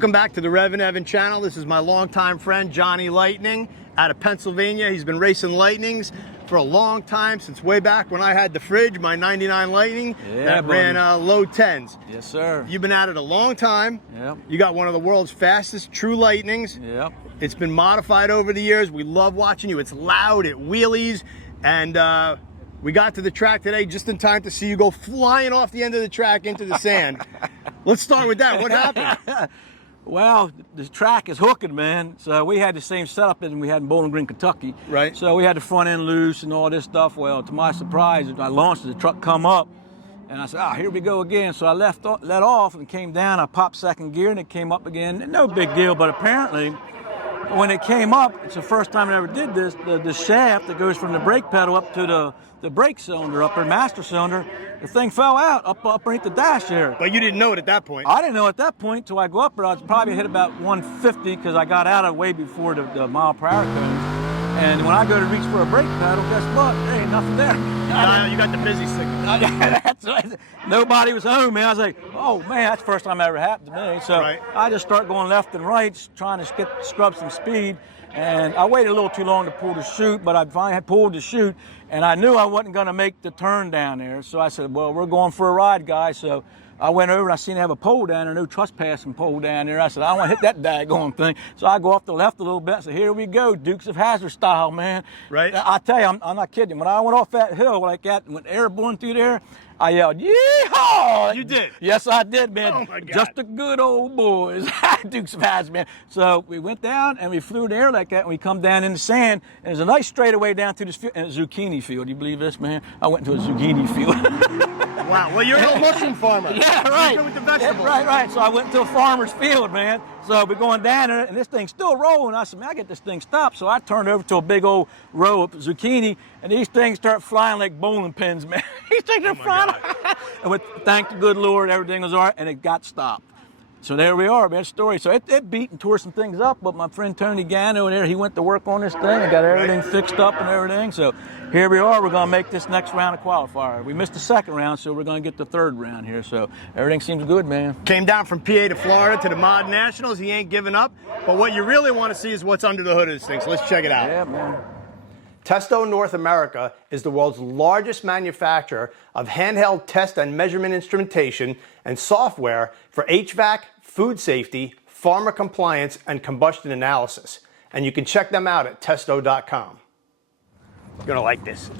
Welcome back to the Rev and Evan channel. This is my longtime friend, Johnny Lightning, out of Pennsylvania. He's been racing Lightnings for a long time, since way back when I had the fridge, my 99 Lightning, that ran low 10s. Yes, sir. You've been at it a long time. Yep. You got one of the world's fastest true Lightnings. Yep. It's been modified over the years. We love watching you. It's loud, it wheelies, and we got to the track today just in time to see you go flying off the end of the track into the sand. Let's start with that. What happened? Well, the track is hooking, man. So we had the same setup as we had in Bowling Green, Kentucky. Right. So we had the front end loose and all this stuff. Well, to my surprise, I launched the truck come up, and I said, here we go again. So I let off and came down. I popped second gear, and it came up again. No big deal, but apparently, when it came up, it's the first time I ever did this, the shaft that goes from the brake pedal up to the brake cylinder, up there, master cylinder, the thing fell out up underneath the dash there. But you didn't know it at that point. I didn't know at that point till I go up there. I was probably hit about 150 because I got out of way before the mile per hour cones. And when I go to reach for a brake pedal, guess what? There ain't nothing there. You got the busy signal. Nobody was home, man. I was like, oh man, that's the first time it ever happened to me. So I just start going left and right, trying to scrub some speed. And I waited a little too long to pull the chute, but I finally had pulled the chute, and I knew I wasn't going to make the turn down there. So I said, well, we're going for a ride, guys. So I went over and I seen they have a pole down there, no trespassing pole down there. I said, I don't want to hit that daggone thing. So I go off the left a little bit and say, here we go, Dukes of Hazzard style, man. Right. I tell you, I'm not kidding. When I went off that hill like that and went airborne through there, I yelled, yeehaw! You did? Yes, I did, man. Oh, my God. Just the good old boys. Dukes of Hazzard, man. So we went down and we flew in the air like that, and we come down in the sand, and there's a nice straightaway down through this field, and a zucchini field. You believe this, man? I went into a zucchini field. Wow, well, you're a little mushroom farmer. Yeah, right. You're good with the vegetables. Yeah, right. So I went into a farmer's field, man. So we're going down there, and this thing's still rolling. I said, man, I get this thing stopped. So I turned over to a big old row of zucchini, and these things start flying like bowling pins, man. These things are flying. And thank the good Lord, everything was all right, and it got stopped. So there we are, man, story. So it beat and tore some things up, but my friend Tony Gano there, he went to work on this thing and got everything fixed up and everything. So here we are, we're gonna make this next round of qualifier. We missed the second round, so we're gonna get the third round here. So everything seems good, man. Came down from PA to Florida to the Mod Nationals. He ain't giving up, but what you really wanna see is what's under the hood of this thing, so let's check it out. Yeah, man. Testo North America is the world's largest manufacturer of handheld test and measurement instrumentation and software for HVAC, food safety, pharma compliance, and combustion analysis. And you can check them out at testo.com. You're gonna like this.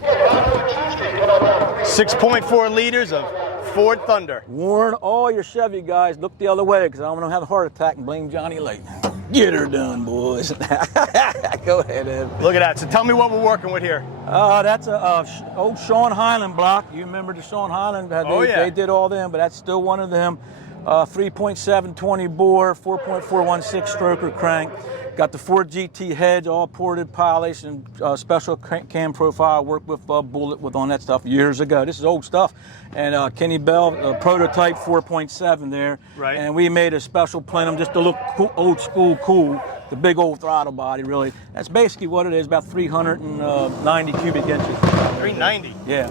6.4 liters of Ford Thunder. Warn all your Chevy guys, look the other way, because I don't want to have a heart attack and blame Johnny Lightning. Get her done, boys. Go ahead, Ed. Look at that. So tell me what we're working with here. That's a old Sean Highland block. You remember the Sean Highland? They did all them, but that's still one of them. 3.720 bore, 4.416 stroker crank. Got the Ford GT heads, all ported, polished, and special cam profile. I worked with Bullet on that stuff years ago. This is old stuff. And Kenny Bell, prototype 4.7 there. Right. And we made a special plenum just to look cool, old school cool. The big old throttle body, really. That's basically what it is, about 390 cubic inches. 390? Yeah.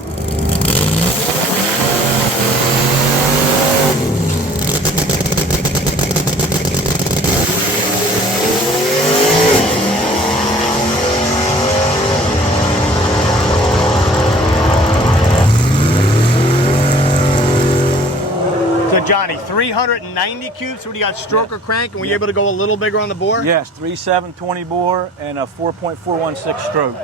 Johnny, 390 cubes, so you got stroker crank, and were you able to go a little bigger on the bore? Yes, 3.720 bore and a 4.416 stroke.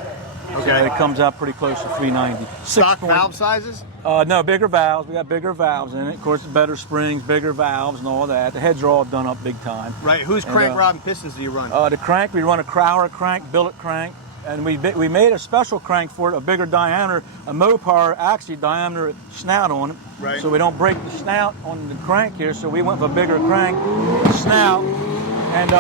Okay. So it comes out pretty close to 390. Stock valve sizes? No, bigger valves. We got bigger valves in it. Of course, better springs, bigger valves, and all that. The heads are all done up big time. Right. Whose crank rod and pistons do you run? The crank, we run a Crowler crank, billet crank. And we made a special crank for it, a bigger diameter, a Mopar actually diameter snout on it. Right. So we don't break the snout on the crank here. So we went with a bigger crank snout, and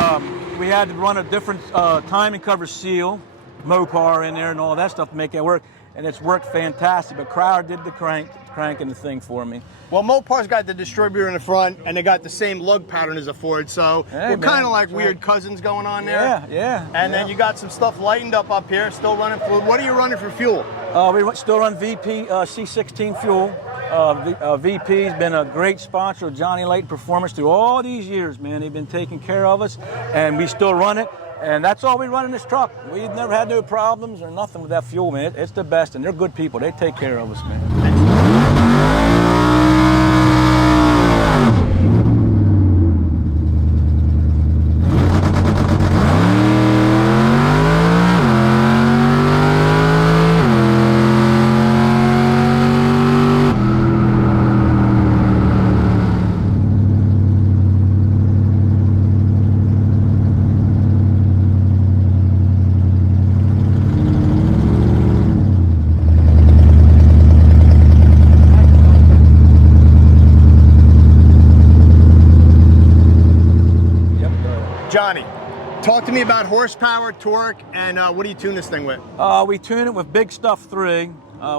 we had to run a different timing cover seal, Mopar in there, and all that stuff to make it work. And it's worked fantastic. But Crowder did the cranking the thing for me. Well, Mopar's got the distributor in the front, and they got the same lug pattern as a Ford, so we're kind of like weird cousins going on there. Yeah. And then you got some stuff lightened up here, still running fluid. What are you running for fuel? We still run VP C16 fuel. VP's been a great sponsor of Johnny Layton Performance through all these years, man. They've been taking care of us, and we still run it. And that's all we run in this truck. We've never had no problems or nothing with that fuel, man. It's the best, and they're good people. They take care of us, man. Johnny, talk to me about horsepower, torque, and what do you tune this thing with? We tune it with Big Stuff 3.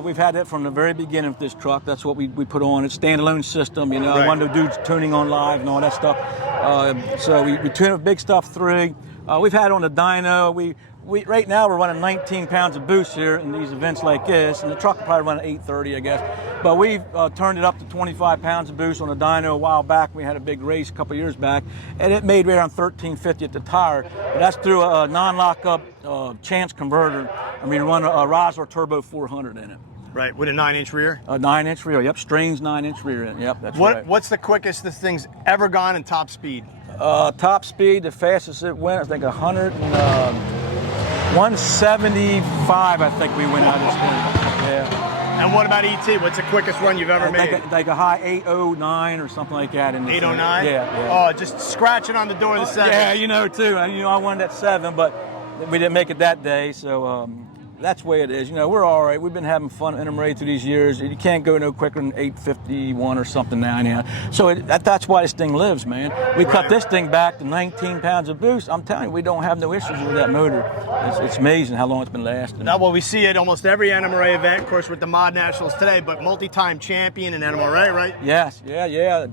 We've had it from the very beginning of this truck. That's what we put on. It's a standalone system, you know. Right. One of the dudes tuning on live and all that stuff. So we tune it with Big Stuff 3. We've had it on the dyno. We right now we're running 19 pounds of boost here in these events like this, and the truck will probably run at 830, I guess. But we've turned it up to 25 pounds of boost on the dyno a while back. We had a big race a couple years back, and it made right around 1350 at the tire. But that's through a non-lockup chance converter, and we run a Rosler Turbo 400 in it. Right, with a 9-inch rear? A 9-inch rear, yep, Strains 9-inch rear, yep, that's right. What's the quickest this thing's ever gone in top speed? Top speed, the fastest it went, I think 175, I think we went out this thing. Yeah. And what about ET? What's the quickest run you've ever made? Like a high 809 or something like that. 809? Yeah. Oh, just scratching on the door of the 7. Yeah, you know, too. I wanted that 7, but we didn't make it that day, so that's the way it is. You know, we're all right. We've been having fun in them through these years. You can't go no quicker than 851 or something now. Anyhow. So that's why this thing lives, man. We cut this thing back to 19 pounds of boost. I'm telling you, we don't have no issues with that motor. It's amazing how long it's been lasting. Now, well, we see it almost every NMRA event, of course, with the Mod Nationals today, but multi-time champion in NMRA, right? Yes, yeah.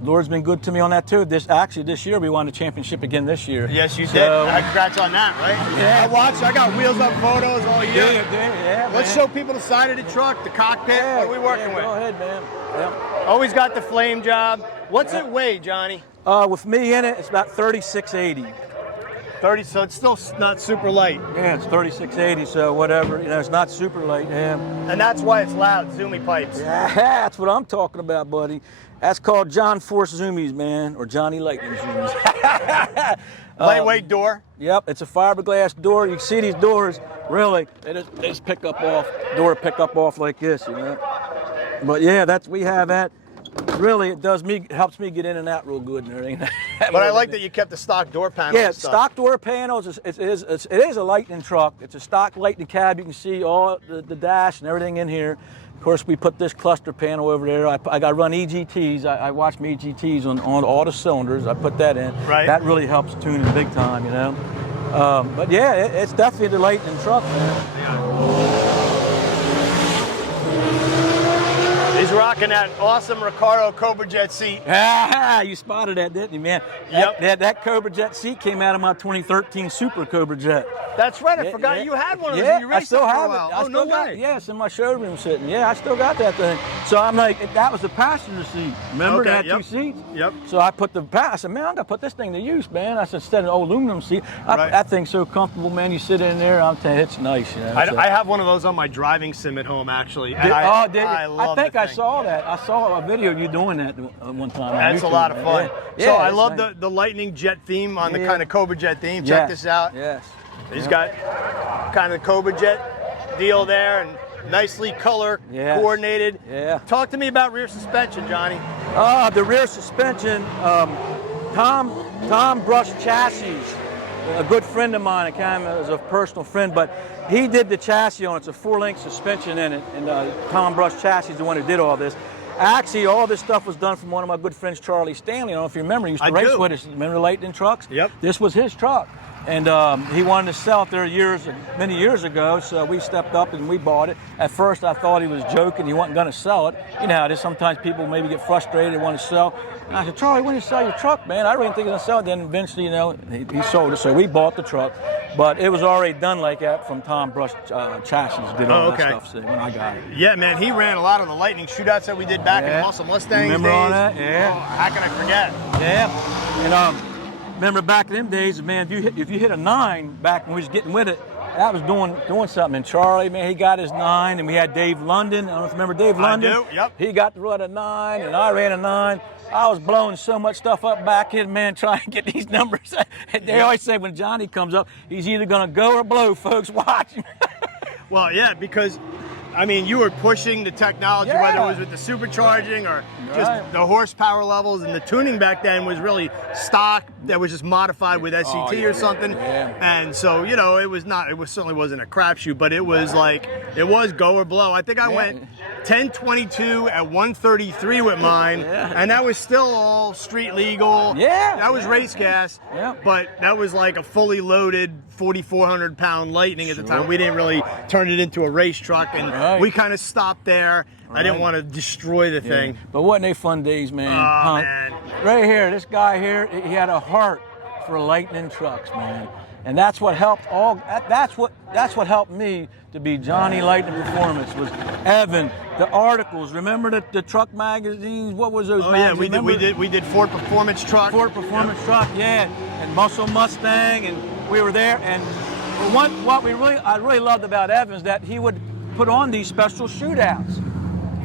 Lord's been good to me on that too. This year we won the championship again this year. Yes, you did. Congrats on that, right? Yeah. I watched. I got wheels up photos all year. Yeah. Let's show people the side of the truck, the cockpit. Yeah, what are we working with? Go ahead, man. Yep. Always got the flame job. What's it weigh, Johnny? With me in it, it's about 3680. 30. So it's still not super light. Yeah, it's 3680. So whatever, you know, it's not super light. Yeah. And that's why it's loud. Zoomy pipes. Yeah, that's what I'm talking about, buddy. That's called John Force Zoomies, man, or Johnny Lightning Zoomies. Lightweight door. Yep, it's a fiberglass door. You can see these doors, really, they just pick up off like this, you know. But yeah, we have that. Really, it helps me get in and out real good and everything. But I like that you kept the stock door panels. Yeah, stock door panels. It is a Lightning truck. It's a stock Lightning cab. You can see all the dash and everything in here. Of course, we put this cluster panel over there. I got to run EGTs. I watch my EGTs on all the cylinders. I put that in. Right. That really helps tune it big time, you know. But yeah, it's definitely the Lightning truck, man. He's rocking that awesome Recaro Cobra Jet seat. Ah, you spotted that, didn't you, man? Yep. That Cobra Jet seat came out of my 2013 Super Cobra Jet. That's right. I forgot you had one of those. Yeah, You I raced still it for a have while. it. Oh, no way. Yeah, it's in my showroom sitting. Yeah, I still got that thing. So I'm like, that was the passenger seat. Remember Okay, that yep. 2 seats? Yep. So I put I said, man, I'm gonna put this thing to use, man. I said, instead of an old aluminum seat, Right. that thing's so comfortable, man. You sit in there, I'm telling you, it's nice. You know. I have one of those on my driving sim at home, actually. Did you? I love think the I thing. saw that. I saw a video of you doing that one time. on That's a YouTube, lot of man. fun. Yeah. So Yeah, I it's love nice. the Lightning Jet theme on the Yeah. kind of Cobra Jet theme. Check Yes. this out. Yes. He's got kind of the Cobra Jet deal there and nicely color Yes. coordinated. Yeah. Talk to me about rear suspension, Johnny. The rear suspension, Tom Brush Chassis, a good friend of mine, kind of as a personal friend, but he did the chassis on it. It's a 4-link suspension in it, and Tom Brush Chassis is the one who did all this. Actually, all this stuff was done from one of my good friends, Charlie Stanley. I don't know if you remember. He used to race with us. Remember the Lightning trucks? Yep. This was his truck. And he wanted to sell it there many years ago, so we stepped up and we bought it. At first, I thought he was joking. He wasn't going to sell it. You know how it is. Sometimes people maybe get frustrated, they want to sell. And I said, Charlie, when you sell your truck, man, I really think he's going to sell it. Then eventually, you know, he sold it, so we bought the truck. But it was already done like that from Tom Brush Chassis, did all that stuff so when I got it. Yeah, man, he ran a lot of the lightning shootouts that we did back in the Muscle Mustangs Remember days. all that? Yeah. Oh, how can I forget? Yeah. And remember back in them days, man, if you hit a 9 back when we was getting with it, that was doing something. And Charlie, man, he got his 9, and we had Dave London. I don't know if you remember Dave London. I do, yep. He got to run a 9, and I ran a 9. I was blowing so much stuff up back in, man, trying to get these numbers. They always say when Johnny comes up, he's either going to go or blow, folks. Watch him. Well, yeah, because, I mean, you were pushing the technology, whether it was with the supercharging or just the horsepower levels, and the tuning back then was really stock that was just modified with SVT or something. Yeah. And so, you know, it certainly wasn't a crapshoot, but it was like, it was go or blow. I think I went 1022 at 133 with mine, and that was still all street legal. Yeah. That was race gas, but that was like a fully loaded 4,400 pound Lightning at the time. We didn't really turn it into a race truck, and we kind of stopped there. I didn't want to destroy the thing. But wasn't they fun days, man? Oh, man. Right here, this guy here, he had a heart for Lightning trucks, man. And that's what helped that's what helped me to be Johnny Lightning Performance, was Evan, the articles. Remember the truck magazines? What was those magazines? Yeah, we did Ford Performance Truck. Ford Performance Truck, yeah. And Muscle Mustang, and we were there. And what I really loved about Evan is that he would put on these special shootouts.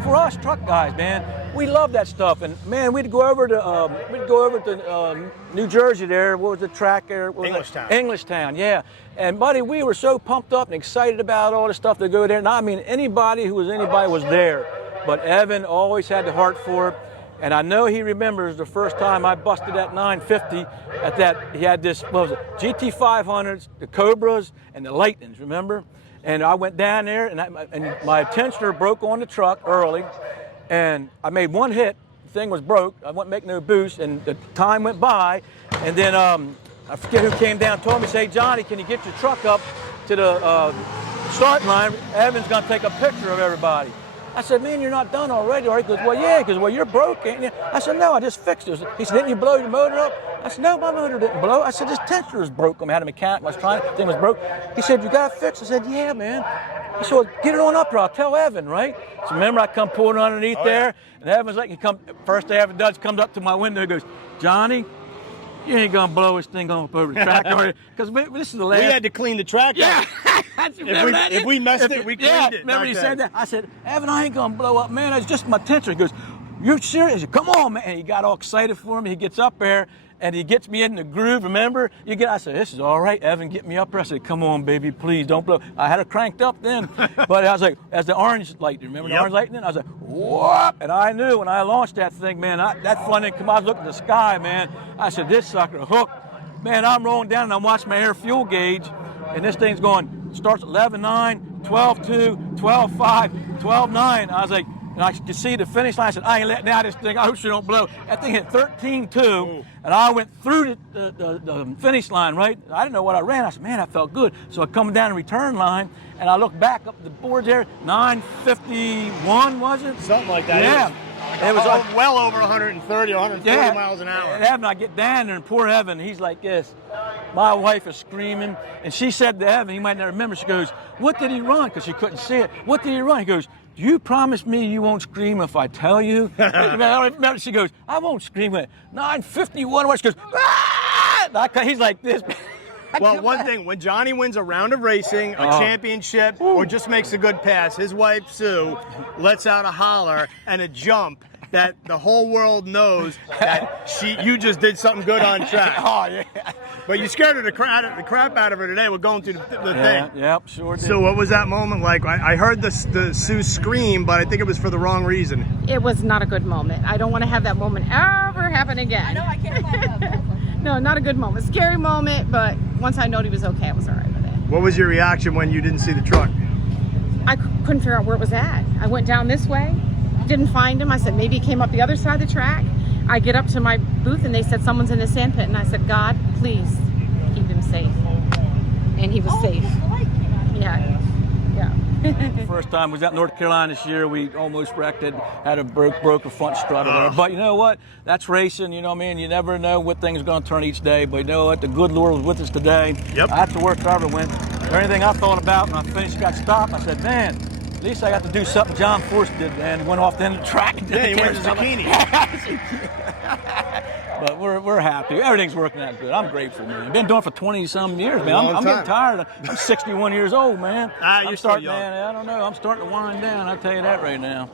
For us truck guys, man, we love that stuff. And man, we'd go over to New Jersey there. What was the track there? Englishtown. Englishtown, yeah. And buddy, we were so pumped up and excited about all the stuff to go there. And I mean, anybody was there. But Evan always had the heart for it. And I know he remembers the first time I busted that 950 at that. He had this, what was it, GT500s, the Cobras, and the Lightnings, remember? And I went down there, and my tensioner broke on the truck early, and I made one hit. The thing was broke. I wouldn't make no boost, and the time went by. And then I forget who came down and told me, say, Johnny, can you get your truck up to the starting line? Evan's going to take a picture of everybody. I said, man, you're not done already, are you? He goes, well, yeah. He goes, well, you're broke, ain't you? I said, no, I just fixed it. He said, didn't you blow your motor up? I said, no, my motor didn't blow. I said, this tensioner is broke. I had a mechanic, I was trying, the thing was broke. He said, you got it fixed? I said, yeah, man. He said, well, get it on up here. I'll tell Evan, right? So remember, I come pulling underneath there, and Evan's like, first thing Evan does, comes up to my window and goes, Johnny, you ain't gonna blow this thing off over the track, are you? Because this is the last. We had to clean the track out. If we messed it, we cleaned it. Remember he said that? I said, Evan, I ain't gonna blow up, man. It's just my tensioner. He goes, you're serious? I said, come on, man. And he got all excited for me. He gets up there and he gets me in the groove. Remember? I said, this is all right, Evan. Get me up there. I said, come on, baby, please don't blow. I had it cranked up then, but I was like, as the orange lightning. Remember the orange lightning? I was like, whoop! And I knew when I launched that thing, man, that fun didn't come. I was looking at the sky, man. I said, this sucker hooked. Man, I'm rolling down and I'm watching my air fuel gauge, and this thing's going, starts at 11.9, 12.2, 12.5, 12.9. I was like, and I could see the finish line. I said, I ain't letting out this thing. I hope she don't blow. That thing hit 13.2, and I went through the finish line, right? I didn't know what I ran. I said, man, I felt good. So I come down the return line, and I look back up the board there, 951, was it? Something like that. Yeah. It was like, well over 130, 140 miles an hour. And Evan, I get down there, and poor Evan, he's like this. My wife is screaming, and she said to Evan, he might not remember, she goes, what did he run? Because she couldn't see it. What did he run? He goes, do you promise me you won't scream if I tell you? Remember, she goes, I won't scream at 951. She goes, ah! He's like this. Well, one thing, when Johnny wins a round of racing, a championship, or just makes a good pass, his wife, Sue, lets out a holler and a jump that the whole world knows that you just did something good on track. Oh, yeah. But you scared the crap out of her today with going through the thing. Yep, sure did. So what was that moment like? I heard the Sue scream, but I think it was for the wrong reason. It was not a good moment. I don't want to have that moment ever happen again. I know, I can't find that. No, not a good moment. Scary moment, but once I knowed he was okay, I was all right with it. What was your reaction when you didn't see the truck? I couldn't figure out where it was at. I went down this way, didn't find him. I said, maybe he came up the other side of the track. I get up to my booth and they said, someone's in the sand pit. And I said, God, please keep him safe. and he was safe. Yeah. First time we was out in North Carolina this year, we almost wrecked it, had a broke a front strut there. But you know what? That's racing, you know what I mean? You never know what things are going to turn each day, but you know what? The good Lord was with us today. Yep. I had to work hard. Went. Everything I thought about when I finished got stopped, I said, man, at least I got to do something John Force did, man. He went off the end of the track. And Yeah, he went to zucchini. But we're happy. Everything's working out good. I'm grateful, man. Been doing it for 20-some years, man. I'm getting tired. I'm 61 years old, man. You're still young. Man, I don't know. I'm starting to wind down. I'll tell you that right now.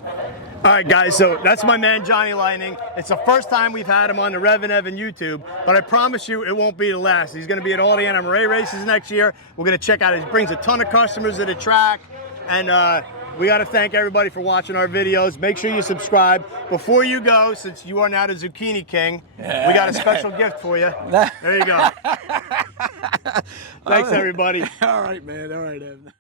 All right, guys, so that's my man, Johnny Lightning. It's the first time we've had him on the Rev and Evan YouTube, but I promise you it won't be the last. He's going to be at all the NMRA races next year. We're going to check out. He brings a ton of customers to the track, and we got to thank everybody for watching our videos. Make sure you subscribe. Before you go, since you are now the Zucchini King, we got a special gift for you. There you go. Thanks, everybody. All right, man. All right, Evan.